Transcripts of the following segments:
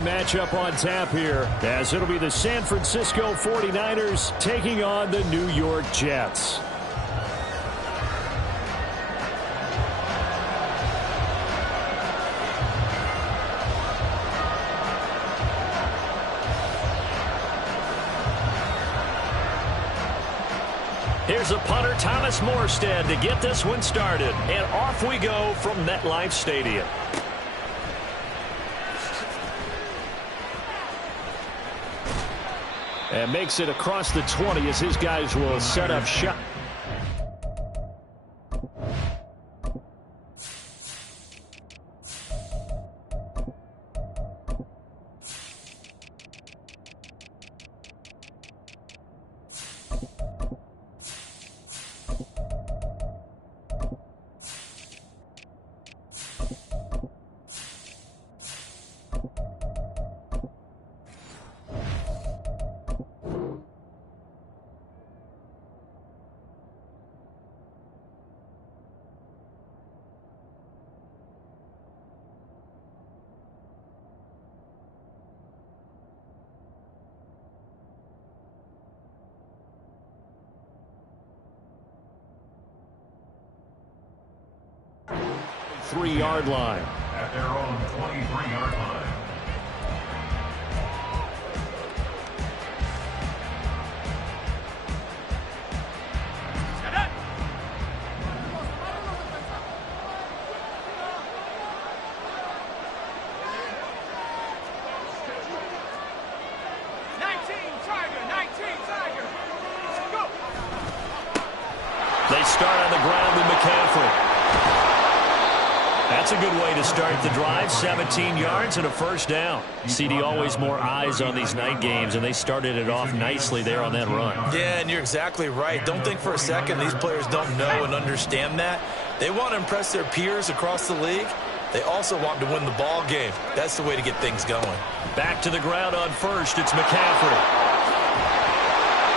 Matchup on tap here, as it'll be the San Francisco 49ers taking on the New York Jets. Here's a punter, Thomas Morstead, to get this one started. And off we go from MetLife Stadium. And makes it across the 20 as his guys will set up shop. Three-yard line. At their own 23-yard line. They start on the ground with McCaffrey. That's a good way to start the drive. 17 yards and a first down. CD, always more eyes on these night games, and they started it off nicely there on that run. Yeah, and you're exactly right. Don't think for a second these players don't know and understand that. They want to impress their peers across the league. They also want to win the ball game. That's the way to get things going. Back to the ground on first. It's McCaffrey.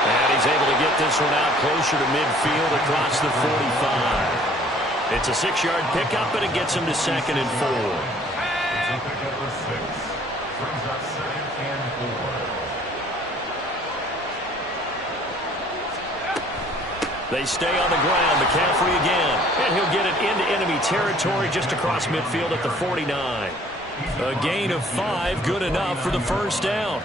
And he's able to get this one out closer to midfield across the 45. It's a 6-yard pickup, and it gets him to 2nd and 4. They stay on the ground. McCaffrey again. And he'll get it into enemy territory just across midfield at the 49. A gain of 5, good enough for the first down.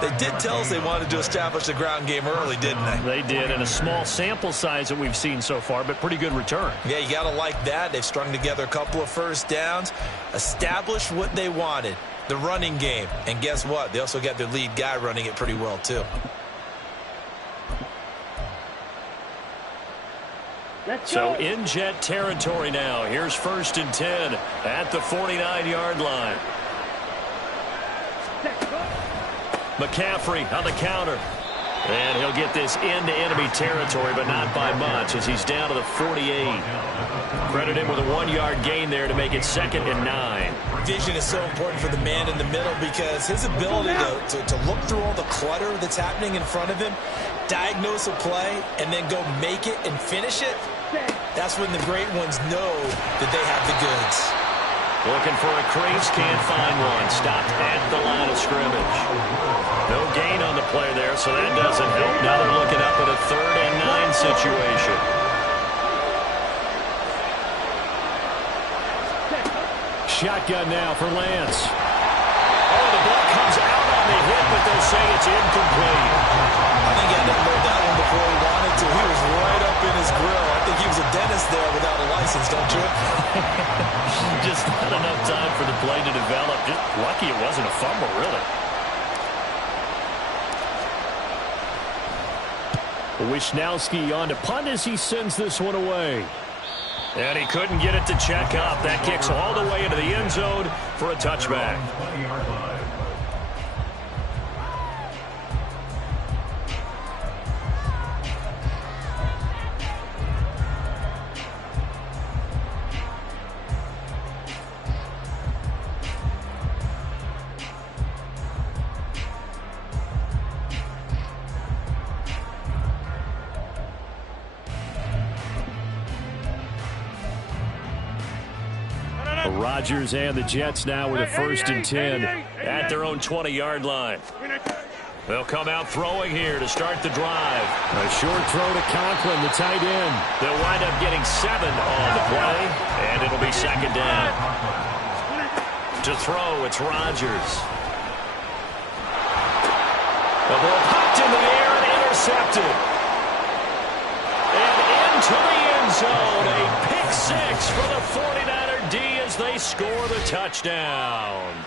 They did tell us they wanted to establish the ground game early, didn't they? They did, and a small sample size that we've seen so far, but pretty good return. Yeah, you got to like that. They've strung together a couple of first downs, established what they wanted, the running game. And guess what? They also got their lead guy running it pretty well, too. So in Jet territory now. Here's 1st and 10 at the 49-yard line. McCaffrey on the counter. And he'll get this into enemy territory, but not by much as he's down to the 48. Credit him with a 1-yard gain there to make it 2nd and 9. Vision is so important for the man in the middle because his ability to look through all the clutter that's happening in front of him, diagnose a play, and then go make it and finish it, that's when the great ones know that they have the goods. Looking for a crease, can't find one. Stopped at the line of scrimmage. No gain on the play there, so that doesn't help. Now they're looking up at a 3rd and 9 situation. Shotgun now for Lance. Oh, the ball comes out on the hit, but they'll say it's incomplete. I think he had to load that one before he wanted to. He was right up in his grill. I think he was a dentist there without a license, don't you? Just not enough time for the play to develop. Just lucky it wasn't a fumble, really. Wisnowski on to punt as he sends this one away. And he couldn't get it to check up. That kicks all the way into the end zone for a touchback. Rodgers and the Jets now with a 1st and 10 at their own 20-yard line. They'll come out throwing here to start the drive. A short throw to Conklin, the tight end. They'll wind up getting 7 on the play, and it'll be 2nd down. To throw, it's Rodgers. The ball popped in the air and intercepted. And into the end zone, a pick 6 for the 49er D as they score the touchdown.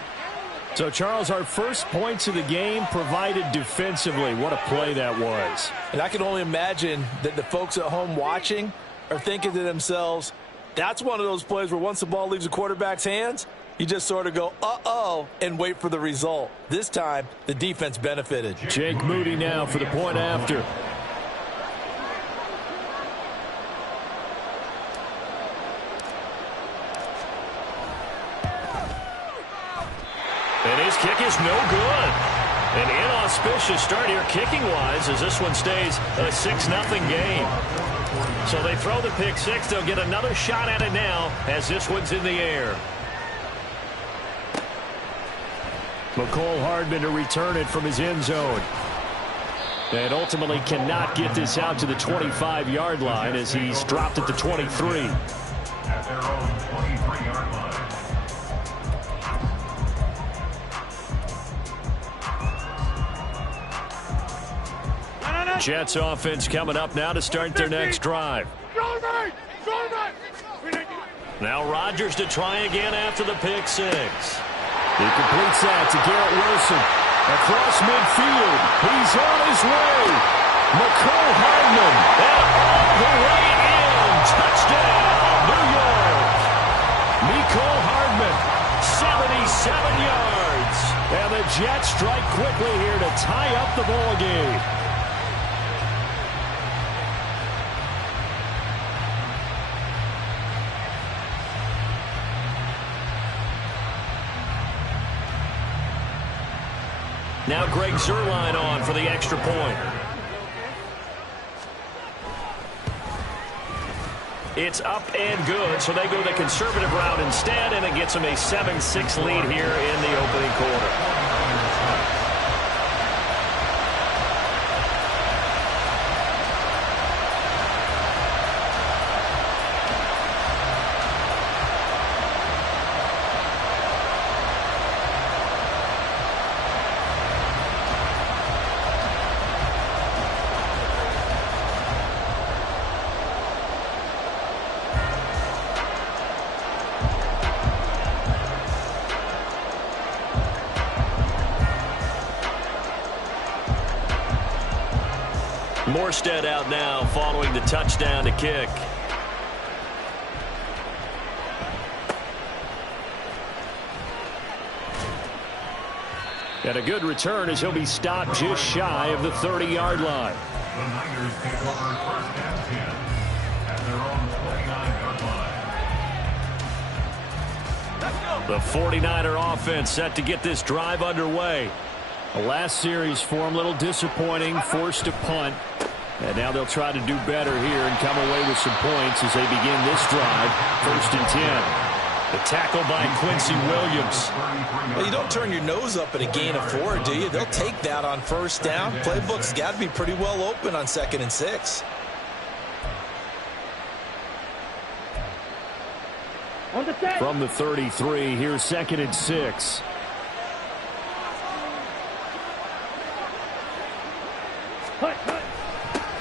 So, Charles, our first points of the game provided defensively. What a play that was. And I can only imagine that the folks at home watching are thinking to themselves, that's one of those plays where once the ball leaves the quarterback's hands, you just sort of go, uh-oh, and wait for the result. This time, the defense benefited. Jake Moody now for the point after. And his kick is no good. An inauspicious start here kicking-wise as this one stays a 6-0 game. So they throw the pick 6. They'll get another shot at it now as this one's in the air. McCole Hardman to return it from his end zone. And ultimately cannot get this out to the 25-yard line as he's dropped at the 23. At their own 23-yard line. Jets offense coming up now to start their next drive. Now Rodgers to try again after the pick 6. He completes that to Garrett Wilson. Across midfield. He's on his way. McCole Hardman. And all the way in. Touchdown, New York. McCole Hardman, 77 yards. And the Jets strike quickly here to tie up the ball game. Now Greg Zuerlein on for the extra point. It's up and good, so they go the conservative route instead, and it gets them a 7-6 lead here in the opening quarter. Morstead out now following the touchdown to kick. And a good return as he'll be stopped just shy of the 30-yard line. The Niners take over 1st and 10 at their own 29-yard line. The 49er offense set to get this drive underway. The last series for him, a little disappointing, forced to punt. And now they'll try to do better here and come away with some points as they begin this drive. 1st and 10. The tackle by Quincy Williams. Well, you don't turn your nose up at a gain of 4, do you? They'll take that on 1st down. Playbook's got to be pretty well open on 2nd and 6. From the 33, here's 2nd and 6.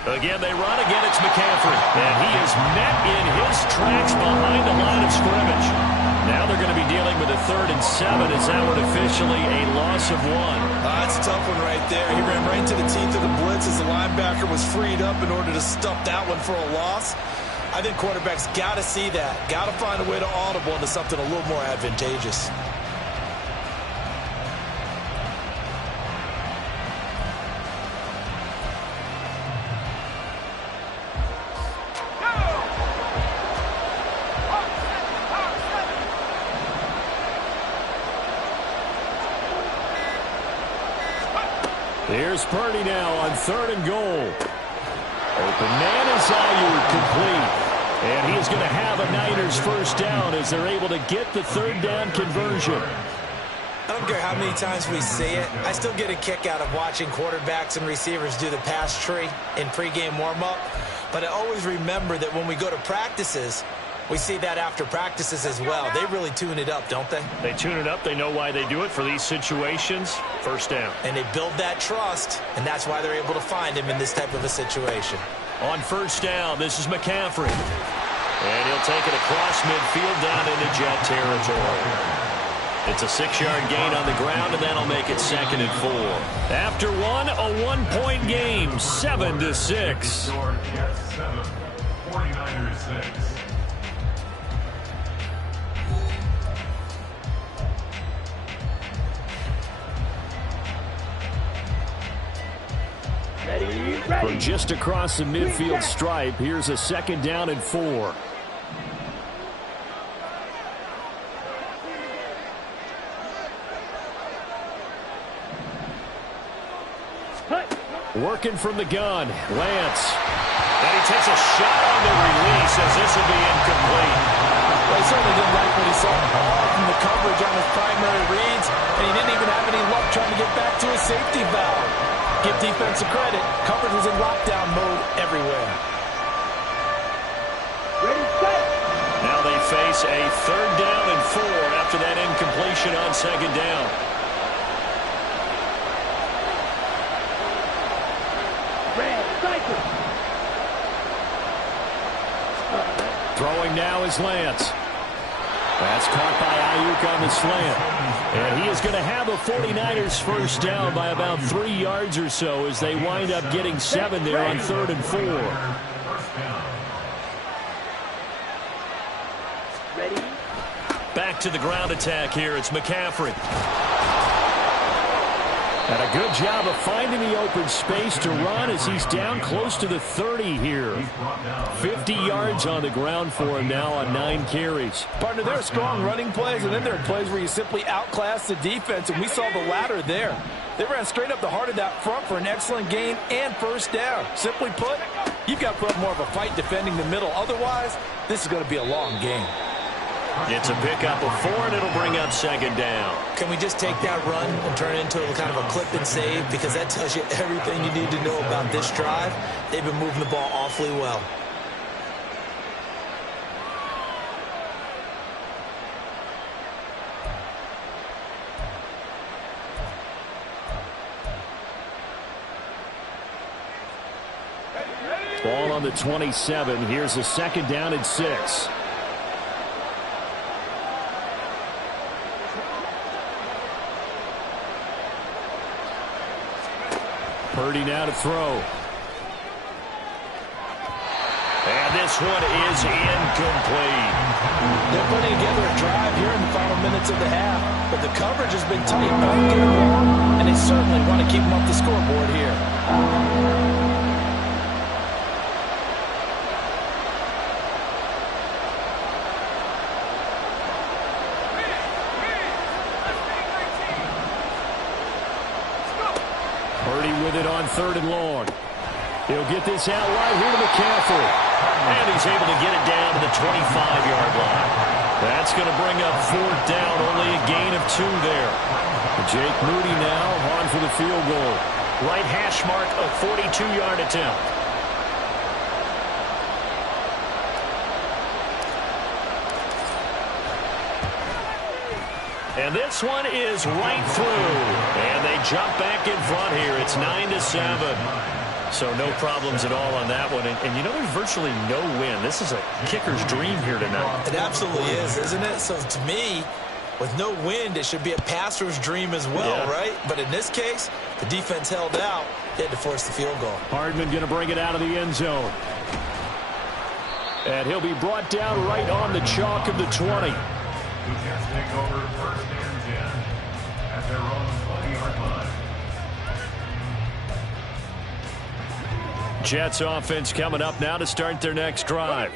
Again, they run. Again, it's McCaffrey. And he is met in his tracks behind the line of scrimmage. Now they're going to be dealing with a 3rd and 7 as that one officially a loss of 1. That's a tough one right there. He ran right into the teeth of the blitz as the linebacker was freed up in order to stuff that one for a loss. I think quarterbacks got to see that. Got to find a way to audible into something a little more advantageous. Here's Purdy now on 3rd and goal. Open man is Ayuk complete. And he is going to have a Niners first down as they're able to get the third down conversion. I don't care how many times we see it. I still get a kick out of watching quarterbacks and receivers do the pass tree in pregame warm-up. But I always remember that when we go to practices, we see that after practices as well. They really tune it up, don't they? They tune it up. They know why they do it for these situations. First down. And they build that trust, and that's why they're able to find him in this type of a situation. On first down, this is McCaffrey. And he'll take it across midfield down into Jet territory. It's a 6-yard gain on the ground, and that'll make it 2nd and 4. After one, a one-point game, 7-6. Jets 7, 49ers 6. From just across the midfield stripe, here's a 2nd down and 4. Working from the gun, Lance. And he takes a shot on the release as this will be incomplete. Well, he certainly didn't like what he saw all from the coverage on his primary reads, and he didn't even have any luck trying to get back to his safety valve. Give defensive credit. Coverage was in lockdown mode everywhere. Now they face a 3rd down and 4 after that incompletion on 2nd down. Throwing now is Lance. That's caught by Ayuk on the slant. And he is going to have a 49ers first down by about 3 yards or so as they wind up getting 7 there on 3rd and 4. Back to the ground attack here. It's McCaffrey. And a good job of finding the open space to run as he's down close to the 30 here. 50 yards on the ground for him now on 9 carries. Partner, there are strong running plays, and then there are plays where you simply outclass the defense, and we saw the latter there. They ran straight up the heart of that front for an excellent gain and first down. Simply put, you've got to put up more of a fight defending the middle. Otherwise, this is going to be a long game. It's a pickup of 4, and it'll bring up 2nd down. Can we just take that run and turn it into a kind of a clip and save? Because that tells you everything you need to know about this drive. They've been moving the ball awfully well. Ball on the 27. Here's a 2nd down and 6. Purdy now to throw. And this one is incomplete. They're putting together a drive here in the final minutes of the half, but the coverage has been tight all game long, and they certainly want to keep them up the scoreboard here. Purdy with it on 3rd and long. He'll get this out right here to McCaffrey. And he's able to get it down to the 25-yard line. That's going to bring up 4th down, only a gain of 2 there. Jake Moody now on for the field goal. Right hash mark, a 42-yard attempt. And this one is right through. And they jump back in front here. It's 9-7. So no problems at all on that one. And you know, there's virtually no win. This is a kicker's dream here tonight. It absolutely is, isn't it? So to me, with no wind, it should be a passer's dream as well, right? But in this case, the defense held out. They had to force the field goal. Hardman going to bring it out of the end zone. And he'll be brought down right on the chalk of the 20. The Jets take over 1st and 10 at their own 20-yard line. Jets offense coming up now to start their next drive.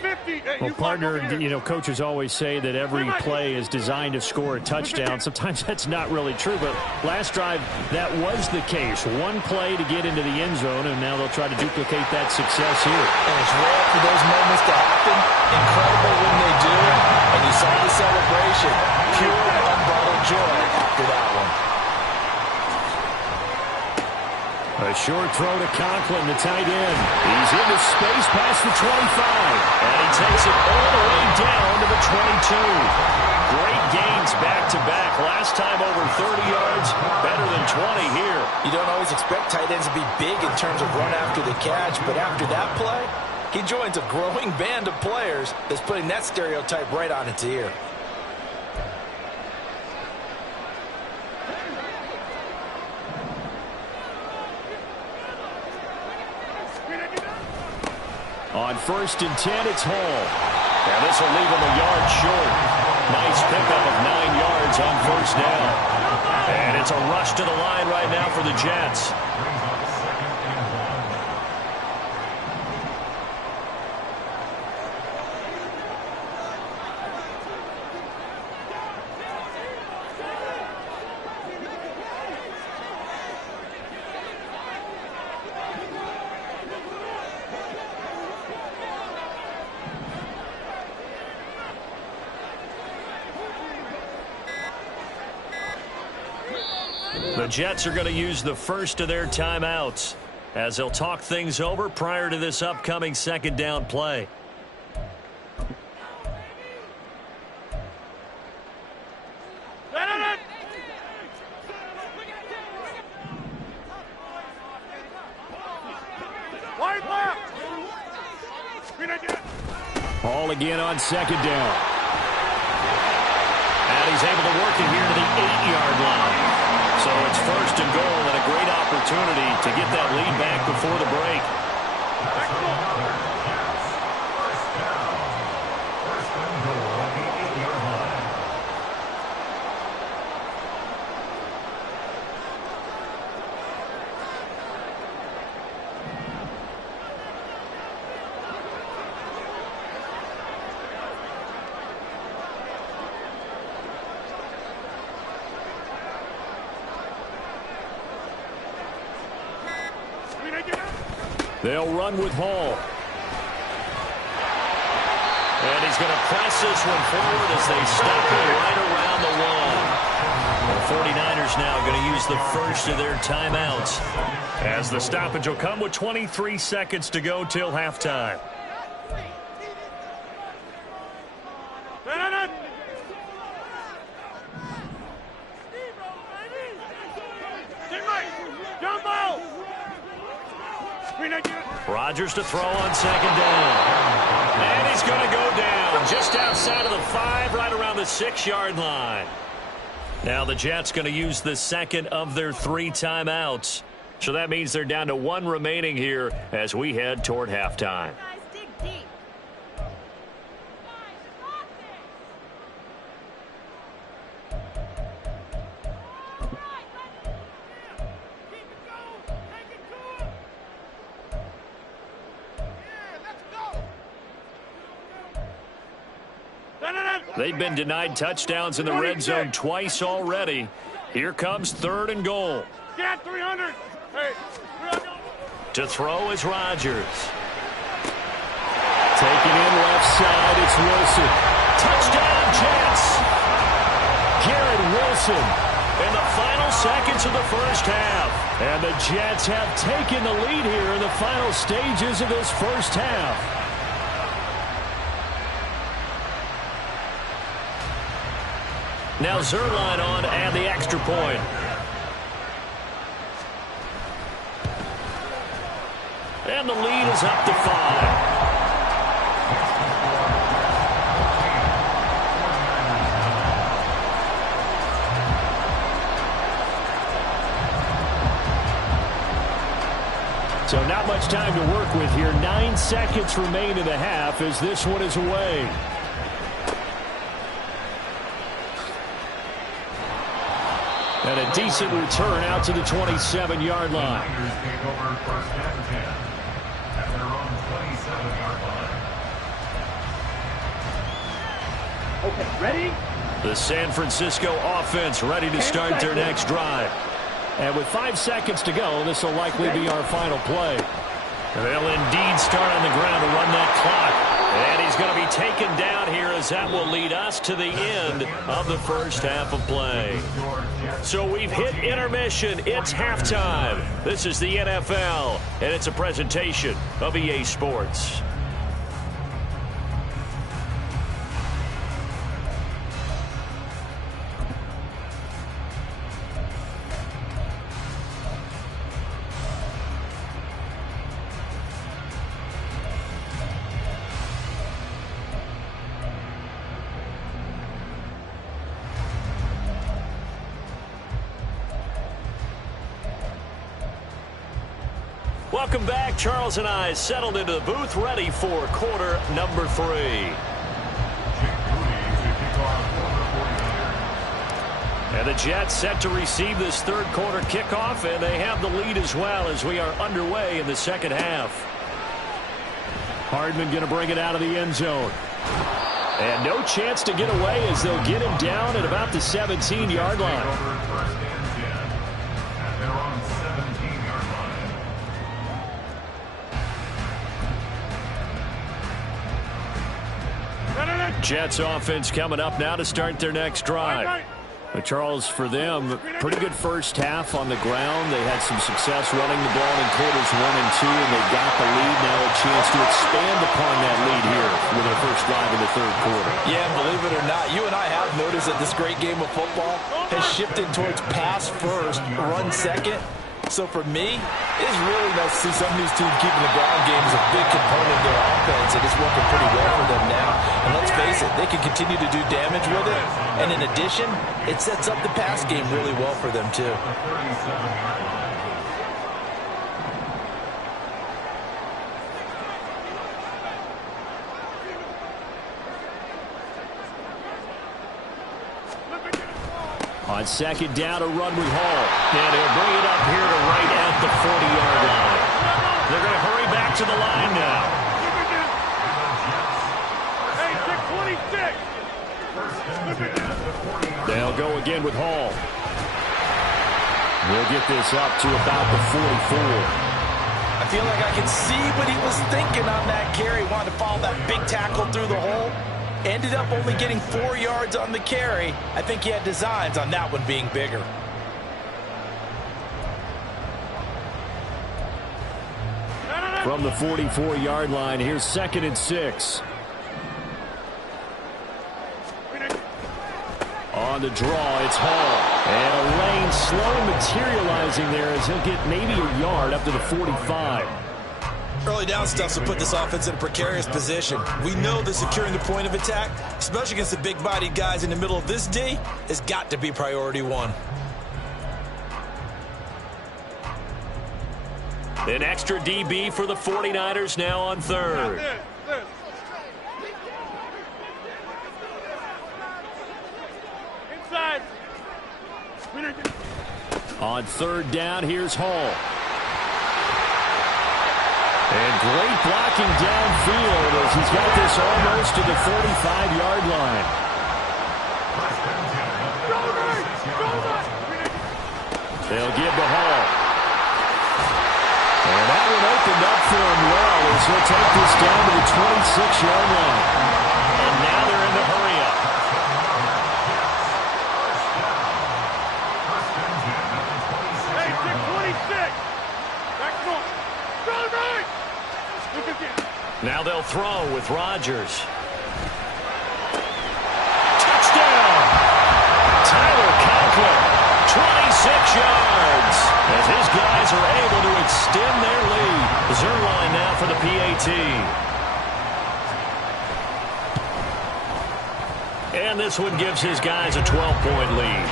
Well, partner, coaches always say that every play is designed to score a touchdown. Sometimes that's not really true, but last drive, that was the case. One play to get into the end zone, and now they'll try to duplicate that success here. And it's rare for those moments to happen. Incredible when they do. And you saw the celebration. Pure, unbridled joy after that one. A short throw to Conklin, the tight end. He's into space past the 25. And he takes it all the way down to the 22. Great gains back-to-back. Last time over 30 yards, better than 20 here. You don't always expect tight ends to be big in terms of run after the catch, but after that play, he joins a growing band of players that's putting that stereotype right on its ear. On 1st and 10, it's Hall. And this will leave him a yard short. Nice pickup of 9 yards on 1st down. And it's a rush to the line right now for the Jets. The Jets are going to use the first of their timeouts as they'll talk things over prior to this upcoming 2nd down play. Hall again on 2nd down. And he's able to work it here to the 8-yard line. So it's 1st and goal and a great opportunity to get that lead back before the break. They'll run with Hall. And he's going to press this one forward as they stop it right around the 1. The 49ers now going to use the first of their timeouts as the stoppage will come with 23 seconds to go till halftime. Rodgers to throw on 2nd down. And he's going to go down just outside of the 5, right around the 6-yard line. Now the Jets going to use the 2nd of their 3 timeouts. So that means they're down to 1 remaining here as we head toward halftime. They've been denied touchdowns in the red zone twice already. Here comes 3rd and goal. Get 300. Hey, 300. To throw is Rodgers. Taken in left side, it's Wilson. Touchdown, Jets. Garrett Wilson. In the final seconds of the first half. And the Jets have taken the lead here in the final stages of this first half. Now Zerline on and the extra point. And the lead is up to 5. So not much time to work with here. 9 seconds remain in the half as this one is away. And a decent return out to the 27-yard line. Okay, ready? The San Francisco offense ready to start their next drive. And with 5 seconds to go, this will likely be our final play. They'll indeed start on the ground to run that clock. And he's going to be taken down here as that will lead us to the end of the first half of play. So we've hit intermission. It's halftime. This is the NFL, and it's a presentation of EA Sports. Welcome back. Charles and I settled into the booth, ready for quarter number 3. And the Jets set to receive this third quarter kickoff, and they have the lead as well as we are underway in the second half. Hardman going to bring it out of the end zone. And no chance to get away as they'll get him down at about the 17-yard line. Jets offense coming up now to start their next drive. But Charles, for them, pretty good first half on the ground. They had some success running the ball in quarters 1 and 2, and they got the lead. Now a chance to expand upon that lead here with their first drive in the third quarter. Yeah, believe it or not, you and I have noticed that this great game of football has shifted towards pass first, run second. So for me, it's really nice to see some of these teams keeping the ground game as a big component of their offense, and it's working pretty well for them now. And let's face it, they can continue to do damage with it. And in addition, it sets up the pass game really well for them too. On second down, a run with Hall. And he'll bring it up here to right at the 40-yard line. They're going to hurry back to the line now. They'll go again with Hall. We'll get this up to about the 44. I feel like I can see what he was thinking on that carry. Wanted to follow that big tackle through the hole. Ended up only getting 4 yards on the carry. I think he had designs on that one being bigger. From the 44-yard line, here's 2nd and 6. On the draw, it's Hall. And a lane slowly materializing there as he'll get maybe a yard up to the 45. Early down stuff will put this offense in a precarious position. We know that securing the point of attack, especially against the big-bodied guys in the middle of this D, has got to be priority 1. An extra DB for the 49ers now on third. Inside. On third down, here's Hall. And great blocking downfield as he's got this almost to the 45-yard line. They'll give the Hall. And that one opened up for him well as he'll take this down to the 26-yard line. And now they're in the hurry-up. Now they'll throw with Rodgers. Touchdown! Tyler Conklin, 26 yards. As his guys are able to extend their lead. Zerline now for the PAT. And this one gives his guys a 12-point lead.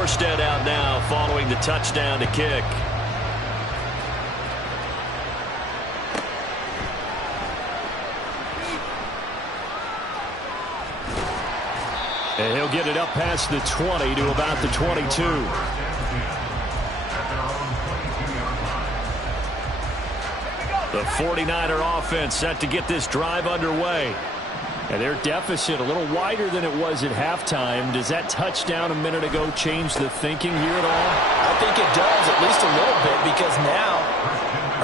Morstead out now following the touchdown to kick. And he'll get it up past the 20 to about the 22. The 49er offense set to get this drive underway. And their deficit a little wider than it was at halftime. Does that touchdown a minute ago change the thinking here at all? I think it does, at least a little bit, because now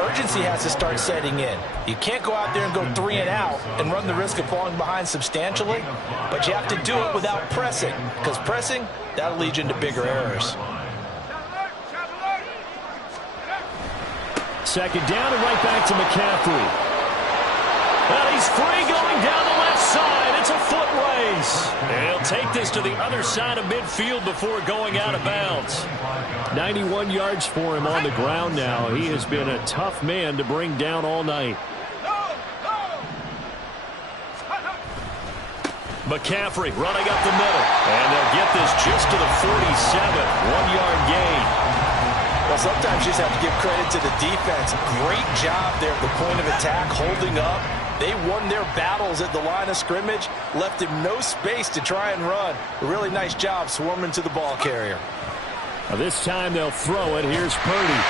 urgency has to start setting in. You can't go out there and go 3 and out and run the risk of falling behind substantially, but you have to do it without pressing, because pressing, that'll lead you into bigger errors. Second down and right back to McCaffrey. Well, he's free going down the left side. It's a foot race. And he'll take this to the other side of midfield before going out of bounds. 91 yards for him on the ground now. He has been a tough man to bring down all night. McCaffrey running up the middle. And they'll get this just to the 47. 1-yard gain. Well, sometimes you just have to give credit to the defense. Great job there at the point of attack, holding up. They won their battles at the line of scrimmage, left him no space to try and run. A really nice job swarming to the ball carrier. Now this time they'll throw it. Here's Purdy.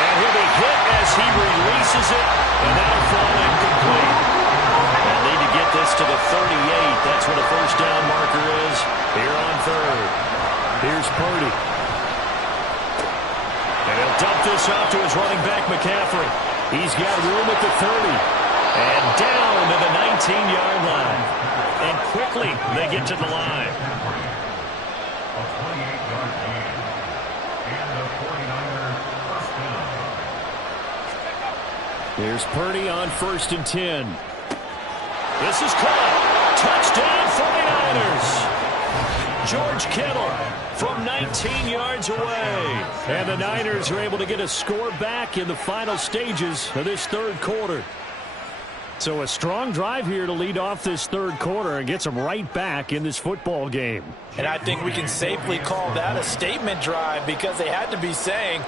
And he'll be hit as he releases it, and that'll fall incomplete. They'll need to get this to the 38. That's where the first down marker is here on third. Here's Purdy. And he'll dump this off to his running back, McCaffrey. He's got room at the 30. And down to the 19-yard line. And quickly they get to the line. A 28-yard gain. And the 49ers first down. Here's Purdy on 1st and 10. This is caught. Touchdown 49ers. George Kittle from 19 yards away. And the Niners are able to get a score back in the final stages of this third quarter. So a strong drive here to lead off this third quarter and gets them right back in this football game. And I think we can safely call that a statement drive, because they had to be saying,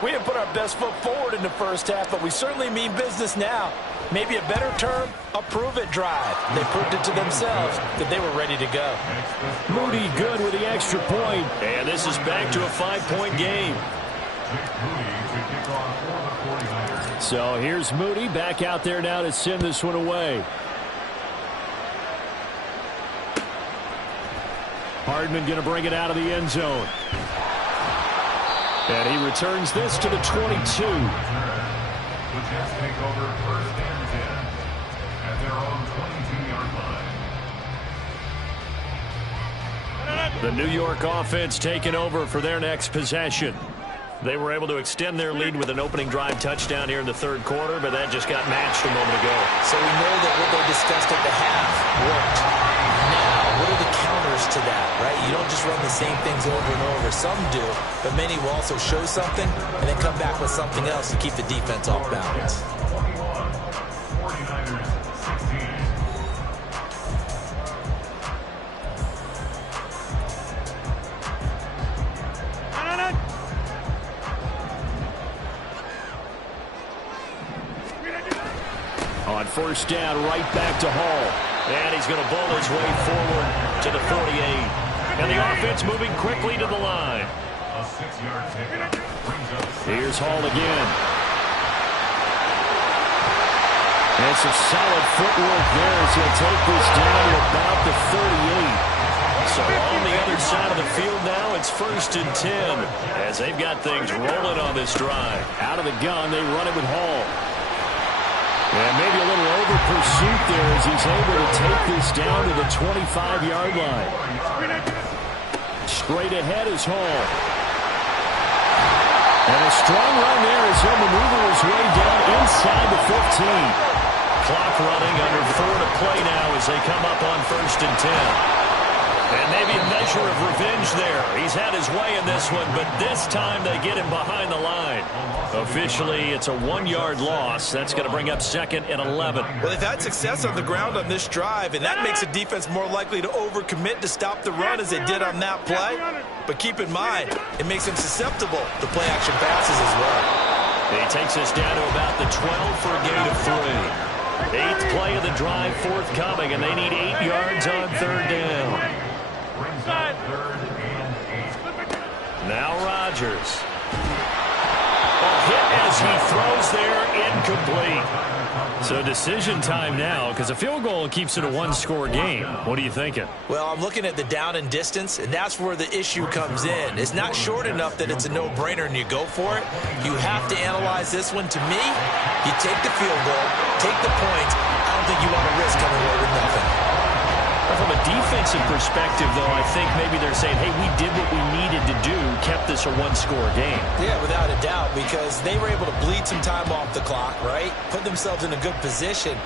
we didn't put our best foot forward in the first half, but we certainly mean business now. Maybe a better term, a prove-it drive. They proved it to themselves that they were ready to go. Moody good with the extra point. And this is back to a 5-point game. So here's Moody back out there now to send this one away. Hardman going to bring it out of the end zone. And he returns this to the 22. The Jets take over 1st and 10 at their own 22-yard line. The New York offense taking over for their next possession. They were able to extend their lead with an opening drive touchdown here in the third quarter, but that just got matched a moment ago. So we know that what they discussed at the half worked. Now, what are the counters to that, right? You don't just run the same things over and over. Some do, but many will also show something and then come back with something else to keep the defense off balance. 49ers 16. On 1st down, right back to Hall. And he's going to bowl his way forward to the 48. And the offense moving quickly to the line. A 6-yard pickup brings up. Here's Hall again. And some solid footwork there as he'll take this down to about the 38. So on the other side of the field now, it's 1st and 10 as they've got things rolling on this drive. Out of the gun, they run it with Hall. And maybe a little over pursuit there as he's able to take this down to the 25-yard line. Straight ahead is Hall. And a strong run there as he'll maneuver his way down inside the 15. Clock running, under 4 to play now as they come up on 1st and 10. And maybe a measure of revenge there. He's had his way in this one, but this time they get him behind the line. Officially, it's a 1-yard loss. That's going to bring up 2nd and 11. Well, they've had success on the ground on this drive, and that makes the defense more likely to overcommit to stop the run as they did on that play. But keep in mind, it makes them susceptible to play-action passes as well. He takes us down to about the 12 for a gain of 3. 8th play of the drive forthcoming, and they need 8 yards on 3rd down. Now Rodgers. A hit as he throws there, incomplete. So decision time now, because a field goal keeps it a 1-score game. What are you thinking? Well, I'm looking at the down and distance, and that's where the issue comes in. It's not short enough that it's a no-brainer and you go for it. You have to analyze this one. To me, you take the field goal, take the points. I don't think you want to risk coming away with nothing. From a defensive perspective, though, I think maybe they're saying, hey, we did what we needed to do, kept this a 1-score game. Yeah, without a doubt, because they were able to bleed some time off the clock, right? Put themselves in a good position,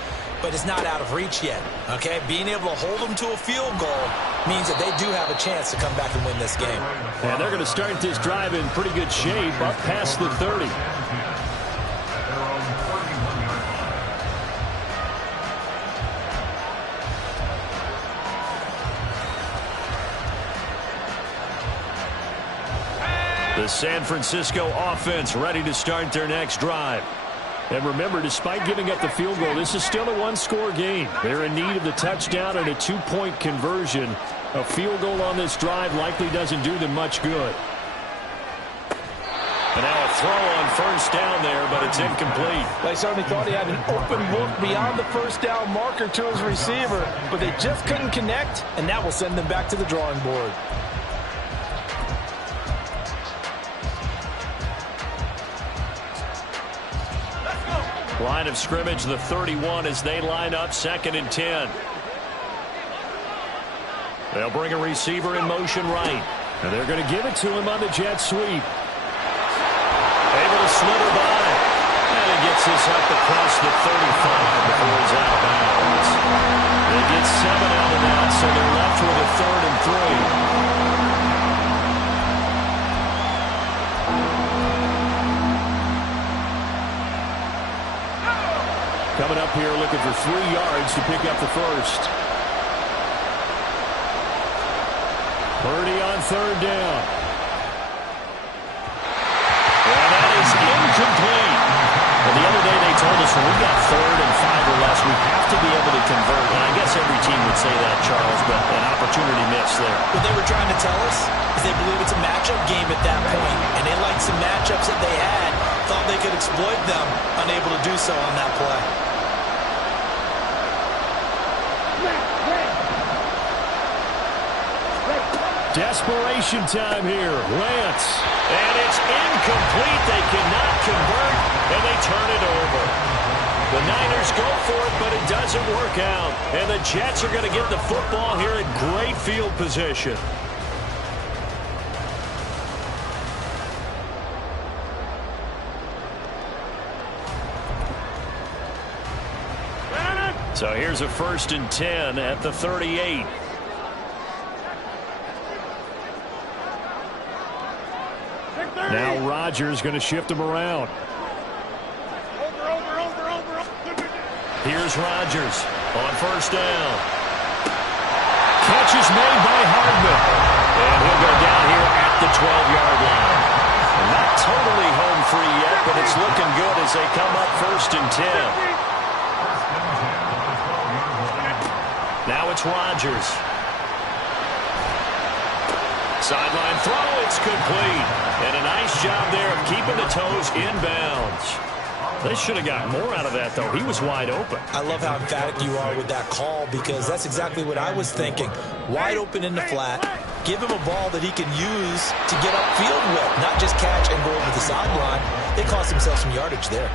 but it's not out of reach yet, okay? Being able to hold them to a field goal means that they do have a chance to come back and win this game. And they're going to start this drive in pretty good shape, up past the 30. The San Francisco offense ready to start their next drive. And remember, despite giving up the field goal, this is still a 1-score game. They're in need of the touchdown and a 2-point conversion. A field goal on this drive likely doesn't do them much good. And now a throw on 1st down there, but it's incomplete. They certainly thought he had an open look beyond the 1st down marker to his receiver, but they just couldn't connect, and that will send them back to the drawing board. Line of scrimmage, the 31 as they line up 2nd and 10. They'll bring a receiver in motion right. And they're going to give it to him on the jet sweep. Able to slither by. And he gets this up across the 35 before he's out of bounds. They get 7 out of that, so they're left with a 3rd and 3. Coming up here looking for 3 yards to pick up the 1st. Purdy on 3rd down. And that is incomplete. Well, the other day they told us when we got 3rd and 5 or less, we have to be able to convert. And I guess every team would say that, Charles, but an opportunity missed there. What they were trying to tell us is they believe it's a matchup game at that point, and they liked some matchups that they had, thought they could exploit them, unable to do so on that play. Desperation time here. Lance. And it's incomplete. They cannot convert, and they turn it over. The Niners go for it, but it doesn't work out. And the Jets are going to get the football here in great field position. So here's a 1st and 10 at the 38. Now Rodgers going to shift him around. Here's Rodgers on 1st down. Catch is made by Hardman. And he'll go down here at the 12-yard line. Not totally home free yet, but it's looking good as they come up 1st and 10. Now it's Rodgers. Sideline throw, it's complete. And a nice job there of keeping the toes inbounds. They should have got more out of that, though. He was wide open. I love how emphatic you are with that call, because that's exactly what I was thinking. Wide open in the flat. Give him a ball that he can use to get upfield with, not just catch and go over the sideline. They cost themselves some yardage there.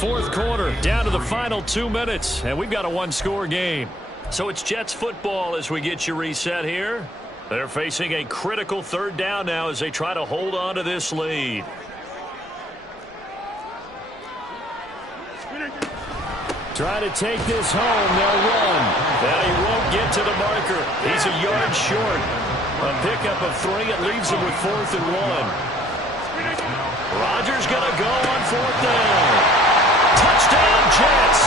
4th quarter, down to the final 2 minutes, and we've got a 1-score game. So it's Jets football as we get you reset here. They're facing a critical 3rd down now as they try to hold on to this lead. Trying to take this home. They'll run. Now he won't get to the marker. He's a yard short. A pickup of 3. It leaves him with 4th and 1. Rodgers going to go on 4th down. Touchdown, Jets.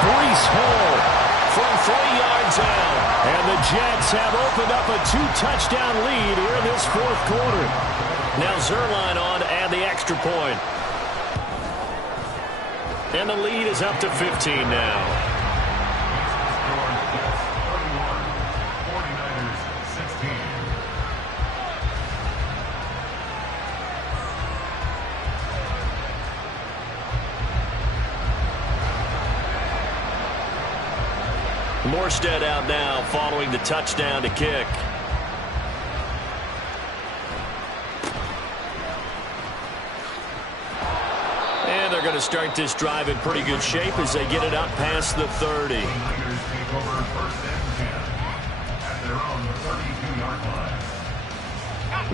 Breece Hall from 3 yards out. And the Jets have opened up a 2-touchdown lead here in this 4th quarter. Now Zerline on to add the extra point. And the lead is up to 15 now. Morstead out now following the touchdown to kick. And they're going to start this drive in pretty good shape as they get it up past the 30.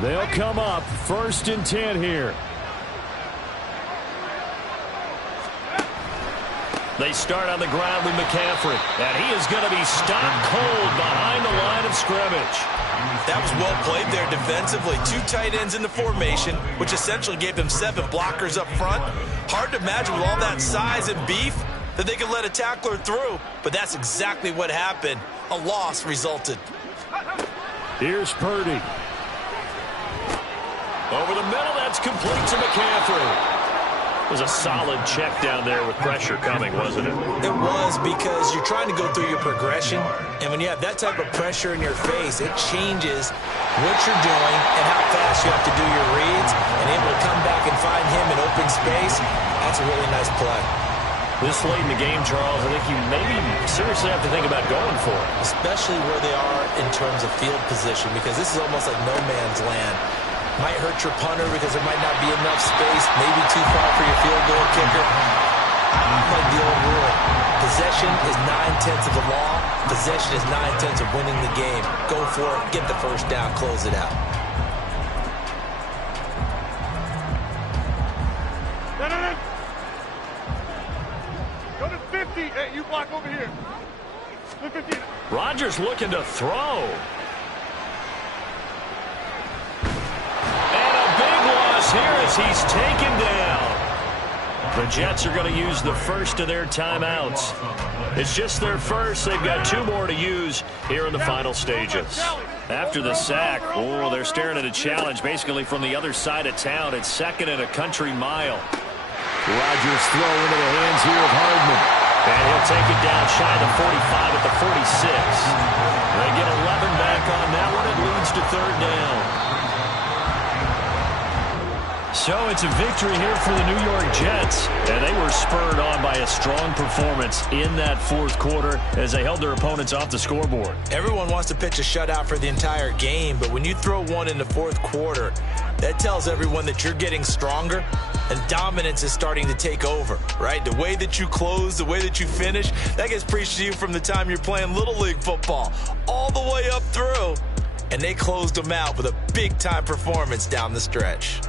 They'll come up 1st and 10 here. They start on the ground with McCaffrey, and he is going to be stopped cold behind the line of scrimmage. That was well played there defensively. 2 tight ends in the formation, which essentially gave them 7 blockers up front. Hard to imagine with all that size and beef that they could let a tackler through, but that's exactly what happened. A loss resulted. Here's Purdy. Over the middle, that's complete to McCaffrey. It was a solid check down there with pressure coming, wasn't it? It was, because you're trying to go through your progression, and when you have that type of pressure in your face, it changes what you're doing and how fast you have to do your reads, and able to come back and find him in open space. That's a really nice play. This late in the game, Charles, I think you maybe seriously have to think about going for it. Especially where they are in terms of field position, because this is almost like no man's land. Might hurt your punter because there might not be enough space, maybe too far for your field goal kicker. I like the old rule. Possession is 9/10 of the law. Possession is 9/10 of winning the game. Go for it, get the first down, close it out. Go to 50. Hey, you block over here. 50. Rodgers looking to throw. Here as he's taken down. The Jets are going to use the first of their timeouts. It's just their first. They've got 2 more to use here in the final stages. After the sack, they're staring at a challenge basically from the other side of town. It's 2nd and a country mile. Rodgers throw into the hands here of Hardman. And he'll take it down shy of the 45 at the 46. They get 11 back on that one. It leads to 3rd down. So it's a victory here for the New York Jets, and they were spurred on by a strong performance in that 4th quarter as they held their opponents off the scoreboard. Everyone wants to pitch a shutout for the entire game, but when you throw one in the 4th quarter, that tells everyone that you're getting stronger and dominance is starting to take over, right? The way that you close, the way that you finish, that gets preached to you from the time you're playing Little League football all the way up through, and they closed them out with a big-time performance down the stretch.